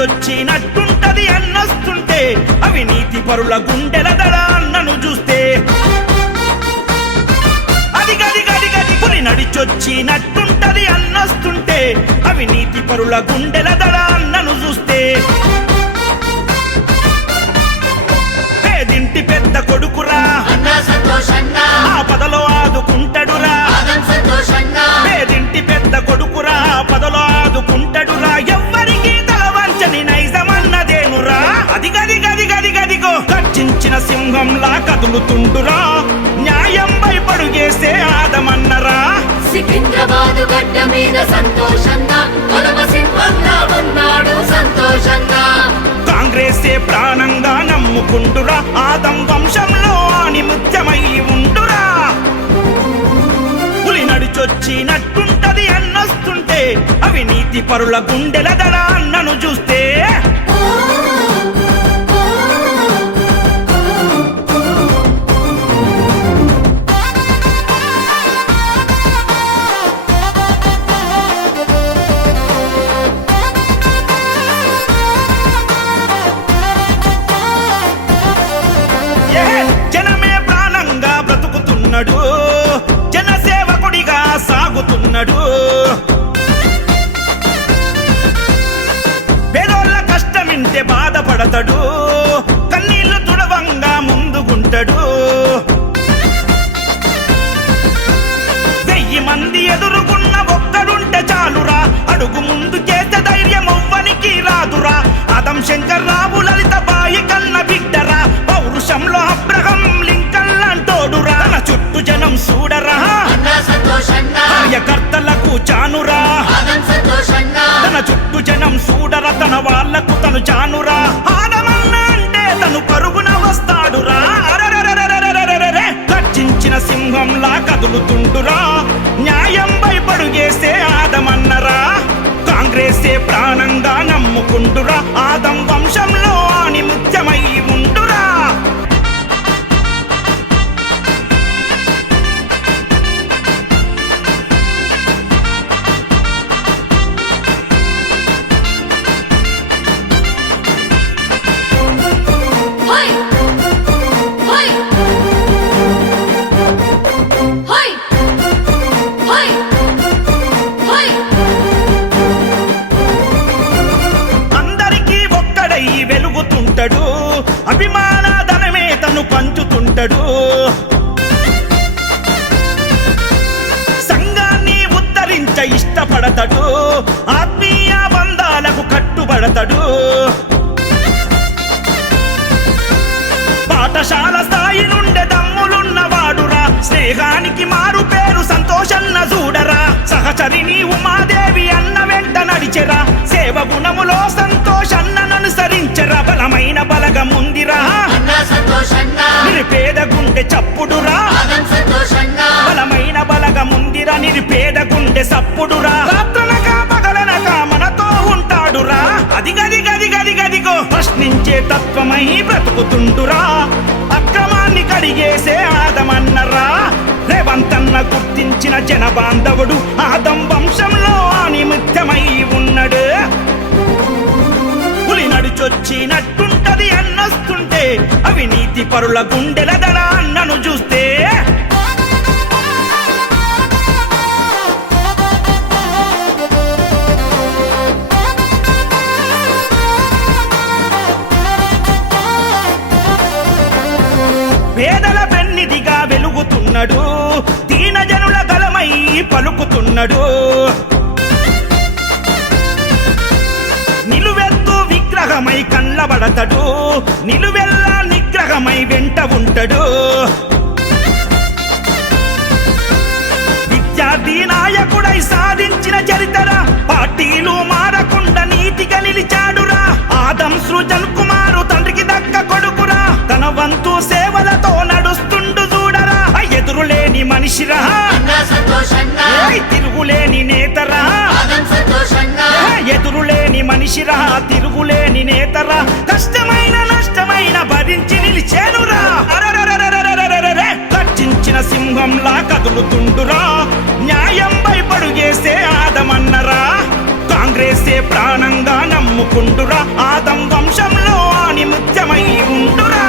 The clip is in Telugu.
నడిచొచ్చినట్టుంటది అన్నొస్తుంటే అవినీతి పరుల గుండెల దడ అన్నను చూస్తే అది గది గది గది పులి నడిచొచ్చినట్టుంటది అన్నొస్తుంటే అవినీతి పరుల గుండెల దడ అన్నను చూస్తే పేదింటి పెద్ద కొడుకురా ఆపదలో ఆదుకుంటడురా పేదింటి పెద్ద కొడుకురా ఆపదలో ఆదుకుంటడురా ఎవ్వరికి తల వంచని నైజమన్నదేనురా అది గది గది గది గదిగో గర్జించిన సింహంలా కదులుతుండురా న్యాయం భయపడుగేసే ఆదమన్నరా సికింద్రాబాదు గడ్డ మీద సంతోషంగా కొలమ సింహంగా ఉన్నాడు సంతోషంగా కాంగ్రెసే ప్రాణంగా నమ్ముకుంటురా ఆదం వంశంలో ఆనిముత్యమై ఉండురా పులి నడిచొచ్చినట్టుంటది అన్నొస్తుంటే అవినీతి పరుల గుండెల దడ అన్నను చూస్తే జనమే ప్రాణంగా బ్రతుకుతున్నాడు జనసేవకుడిగా సాగుతున్నాడు పేదోళ్ళ కష్టమింటే బాధపడతాడు కన్నీళ్లు తుడవంగా ముందుకుంటాడు 1000 మంది ఎదురుకున్న ఒక్కడుంటే చాలురా అడుగు ముందు చేసే ధైర్యం ఎవ్వనికి రాదురా ఆదం శంకర్ రావు లలితబాయి కన్న బిడ్డరా పౌరుషంలో అబ్రహం లింకన్ లాంటోడురా తన చుట్టూ జనం చూడరా కార్యకర్తలకు చానురా తన చుట్టూ జనం చూడరా తన వాళ్లకు తను చానురా ఆదమన్న అంటే తను పరుగున వస్తాడురా గర్జించిన సింహంలా కదులుతుండురా న్యాయం భయపడుగేసే ఆదమన్నరా కాంగ్రెసే ప్రాణంగా నమ్ముకుంటురా ఆదం వంశంలో ఆనిముత్యమై ఉండురా వెలుగుతుంటాడు అభిమాన ధనమే తను పంచుతుంటాడు సంఘాన్ని ఉద్ధరించ ఇష్టపడతాడు ఆత్మీయ బంధాలకు కట్టుబడతాడు పాఠశాల స్థాయి నుండి దమ్ములున్నవాడురా స్నేహానికి మారు పేరు సంతోషన్న చూడరా సహచరిని ఉమాదేవి అన్న వెంట నడిచెరా సేవ గుణములో సంతోషన్నననుసరించరా బలమైన బలగముందిరా నిరుపేద గుండె చప్పుడురా బలమైన బలగముందిరా నిరుపేద గుండె సప్పుడురా రాత్రనక పగలనక మనతో ఉంటాడురా అది గది గది గది గదిగో ప్రశ్నించే తత్వమై బ్రతుకుతుండురా అక్రమాన్ని కడిగేసే ఆదమన్నరా రేవంతన్న గుర్తించిన జన బాంధవుడు ఆదం వంశంలో ఆనిముత్యమై ఉన్నాడు పులి నడిచొచ్చినట్టుంటది అన్నొస్తుంటే అవినీతి పరుల గుండెల దడ అన్నను చూస్తే పేదల పెన్నిదిగా వెలుగుతున్నాడు దీనజనుల గలమై పలుకుతున్నాడు నిలువెత్తు విగ్రహమై కళ్ళబడతాడు నిలువెల్లా నిగ్రహమై వెంట ఉంటాడు విద్యార్థి నాయకుడై సాధించిన చరిత్ర పార్టీలు మారకుండా నీతిగా నిలిచాడురా ఆదం సృజన్ కుమారు తండ్రికి దక్క కొడుకురా తన వంతు సేవలతో నడుస్తుండు చూడరా ఎదురులేని మనిషిరా తిరుగులేని నేతరా ఎదురులేని మనిషిరా తిరుగులేని నేతరా కష్టమైన నష్టమైన భరించి నిలిచేనురా గర్జించిన సింహంలా కదులుతుండురా న్యాయం భయపడుగేసే ఆదమన్నరా కాంగ్రెసే ప్రాణంగా నమ్ముకుండురా ఆదం వంశంలో ఆణిముత్యమై ఉండురా